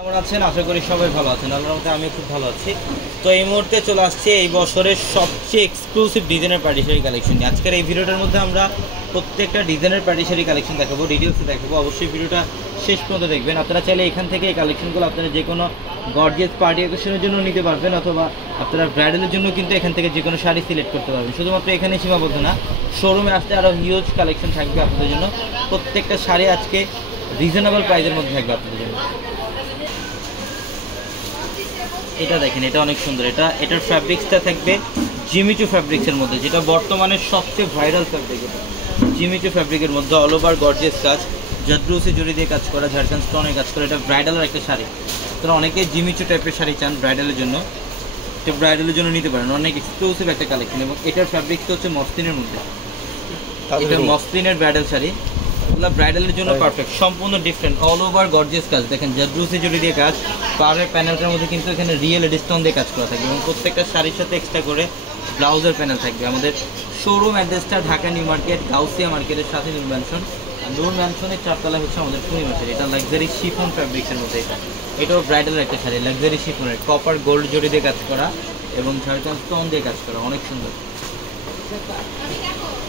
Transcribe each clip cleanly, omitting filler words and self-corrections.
কেমন আছেন? আশা করি সবাই ভালো আছেন। আল্লাহর রহমতে আমি খুব ভালো আছি। তো এই মুহূর্তে চলে আসছে এই বছরের সবচেয়ে এক্সক্লুসিভ ডিজাইনের পার্টি শাড়ি কালেকশন নিয়ে। আজকের এই ভিডিওটার মধ্যে আমরা প্রত্যেকটা ডিজাইনের পার্টি শাড়ি কালেকশন দেখাবো, ডিটেলসে দেখাবো। অবশ্যই ভিডিওটা শেষ পর্যন্ত দেখবেন। আপনারা চাইলে এখান থেকে এই কালেকশনগুলো আপনারা যে কোনো গর্জিয়াস পার্টি অকেশনের জন্য নিতে পারবেন, অথবা আপনারা ব্রাইডালের জন্য কিন্তু এখান থেকে যে কোনো শাড়ি সিলেক্ট করতে পারবেন। শুধুমাত্র এখানে সীমাবদ্ধ না, শোরুমে আসতে আরও হিউজ কালেকশন থাকবে আপনাদের জন্য। প্রত্যেকটা শাড়ি আজকে রিজনেবল প্রাইসের মধ্যে থাকবে আপনাদের জন্য। এটা দেখেন, এটা অনেক সুন্দর। এটার ফ্যাব্রিক্সটা থাকবে জিমিচু ফ্যাব্রিক্সের মধ্যে, যেটা বর্তমানে সবচেয়ে ভাইরাল ফ্যাব্রিক। এটা জিমিচু ফ্যাব্রিকের মধ্যে অল ওভার গর্জিয়াস কাজ, জাদ্রুসি জড়ি দিয়ে কাজ করা, ঝাড়খান্ড স্টোনের কাজ করা। এটা ব্রাইডালের একটা শাড়ি। তোরা অনেকে জিমিচু টাইপের শাড়ি চান ব্রাইডালের জন্য, এটা ব্রাইডালের জন্য নিতে পারেন। অনেক এক্সক্লুসিভ একটা কালেকশন। এবং এটার ফ্যাব্রিক্সটা হচ্ছে মসলিনের মধ্যে। এটা মসলিনের ব্রাইডাল শাড়ি, এগুলো ব্রাইডালের জন্য পারফেক্ট, সম্পূর্ণ ডিফারেন্ট। অল ওভার গর্জিয়াস কাজ দেখেন, জাদ্রুসি জড়ি দিয়ে কাজ। পাড়ের প্যানেলটার মধ্যে কিন্তু এখানে রিয়েল এডিস্টোন দিয়ে কাজ করা থাকবে, এবং প্রত্যেকটা শাড়ির সাথে এক্সট্রা করে ব্লাউজের প্যানেল থাকবে। আমাদের শোরুম অ্যাড্রেসটা ঢাকা নিউ মার্কেট, গাউসিয়া মার্কেটের সাথে নূর ম্যানশন। নূর ম্যানশনের চারতলায় হচ্ছে আমাদের পূর্ণিমা শাড়ি। এটা লাক্সারি শিফন ফ্যাব্রিক্সের মধ্যে। এটাও ব্রাইডালের একটা শাড়ি, লাক্সারি শিফনের, কপার গোল্ড জড়ি দিয়ে কাজ করা এবং ঝাড়খান্ড স্টোন দিয়ে কাজ করা, অনেক সুন্দর।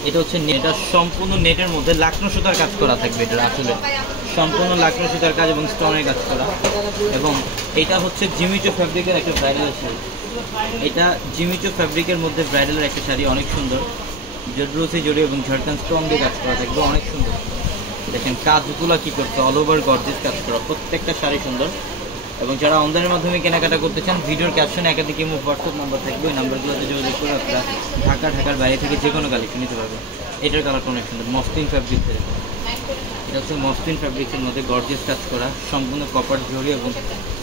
এটা হচ্ছে এটা সম্পূর্ণ নেটের মধ্যে লাকনো সুতার কাজ করা থাকবে। এটা আসলে সম্পূর্ণ লাকনো সুতার কাজ এবং স্টোনের কাজ করা। এবং এটা হচ্ছে জিমিচু ফ্যাব্রিকের একটা ব্রাইডালের শাড়ি। এটা জিমিচু ফ্যাব্রিকের মধ্যে ব্রাইডালের একটা শাড়ি, অনেক সুন্দর। জাদ্রুসি জড়ি এবং ঝাড়খান্ড স্টোন দিয়ে কাজ করা থাকবে, অনেক সুন্দর। দেখেন কাজগুলো কি করছে, অল ওভার গর্জিয়াস কাজ করা, প্রত্যেকটা শাড়ি সুন্দর। এবং যারা অনলাইনের মাধ্যমে কেনাকাটা করতে চান, ভিডিওর ক্যাপশনে একাধিক হোয়াটসঅ্যাপ নাম্বার থাকবে, ওই নাম্বারগুলোতে যোগাযোগ করে আপনারা ঢাকার বাইরে থেকে যে কোনো কালেকশন নিতে পারবেন। এটার কালারটা অনেক সুন্দর, মসলিন ফ্যাব্রিক্সের। এটা হচ্ছে মসলিন ফ্যাব্রিক্সের মধ্যে গর্জিয়াস কাজ করা, সম্পূর্ণ কপার জড়ি এবং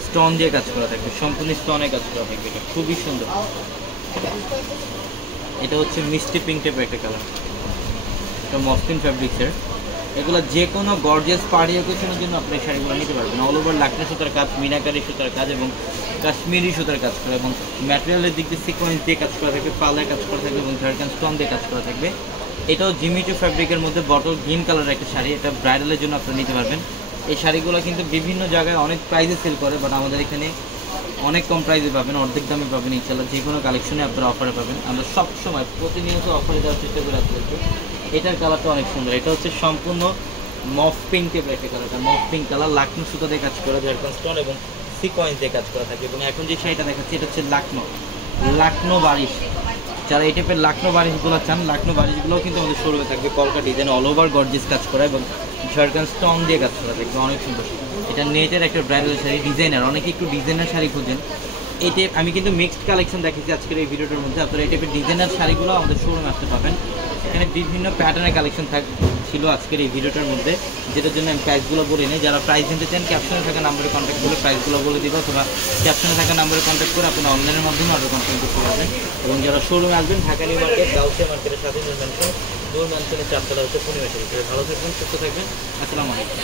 স্টোন দিয়ে কাজ করা থাকবে, সম্পূর্ণ স্টোনে কাজ করা থাকবে। এটা খুবই সুন্দর। এটা হচ্ছে মিষ্টি পিঙ্ক টাইপের একটা কালার, এটা মসলিন ফ্যাব্রিক্সের। এগুলো যে কোনো গর্জিয়াস পার্টি অকেশনের জন্য আপনি শাড়িগুলো নিতে পারবেন। অল ওভার লাকড়ি সুতার কাজ, মিনাকারি সুতার কাজ এবং কাশ্মীরি সুতার কাজ করা, এবং ম্যাটেরিয়ালের দিক দিয়ে সিকোয়েন্স দিয়ে কাজ করা থাকবে, পালের কাজ করা থাকবে এবং ঝাড়খান্ড স্টোন দিয়ে কাজ করা থাকবে। এটাও জিমিচু ফ্যাব্রিকের মধ্যে বটল গ্রিন কালারের একটা শাড়ি। এটা ব্রাইডালের জন্য আপনি নিতে পারবেন। এই শাড়িগুলো কিন্তু বিভিন্ন জায়গায় অনেক প্রাইসে সেল করে, বাট আমাদের এখানে অনেক কম প্রাইসে পাবেন, অর্ধেক দামে পাবেন। ইনশাল্লাহ যে কোনো কালেকশনে আপনারা অফারে পাবেন। আমরা সবসময় প্রতিনিয়ত অফারে দেওয়ার চেষ্টা করে আপনাদেরকে। এটার কালারটা অনেক সুন্দর। এটা হচ্ছে সম্পূর্ণ মফ পিঙ্ক টাইপের একটা কালার। মফ পিঙ্ক কালার, লাকনো সুতা দিয়ে কাজ করা, ঝাড়খান্ড স্টোন এবং সিকোয়েন্স দিয়ে কাজ করা থাকে। এবং এখন যে শাড়িটা দেখাচ্ছি এটা হচ্ছে লাকনো বারিশ। যারা এই টাইপের লাকনো বারিশগুলো চান, লাকনো বারিশগুলোও কিন্তু আমাদের শোরুমে থাকবে। কলকা ডিজাইন, অল ওভার গর্জিয়াস কাজ করা এবং ঝাড়খান্ড স্টোন দিয়ে কাজ করা থাকবে, অনেক সুন্দর। এটা নেটের একটা ব্রাইডাল শাড়ি, ডিজাইনার। অনেকে একটু ডিজাইনার শাড়ি খুঁজেন, এই টাইপ আমি কিন্তু মিক্সড কালেকশন দেখেছি আজকের এই ভিডিওটার মধ্যে। আপনারা এই টাইপের ডিজাইনার শাড়িগুলো আমাদের শোরুমে আসতে পাবেন। এখানে বিভিন্ন প্যাটার্নের কালেকশন ছিল আজকের এই ভিডিওটার মধ্যে, যেটার জন্য আমি প্রাইসগুলো বলে নিই। যারা প্রাইস নিতে চান ক্যাপশনে থাকা নাম্বারে কন্ট্যাক্ট করে প্রাইসগুলো বলে দিব, অথবা ক্যাপশনে থাকা নাম্বারে কন্ট্যাক্ট করে আপনারা অনলাইনের মাধ্যমে অর্ডার কনফার্ম করতে পারবেন। এবং যারা শোরুমে আসবেন, ঢাকা নিউ মার্কেট, গাউসিয়া মার্কেটের সাথে নূর ম্যানশনের চারতলা হচ্ছে পূর্ণিমা শাড়ি। ভালো থাকবেন, সুস্থ থাকবেন। আসসালামু আলাইকুম।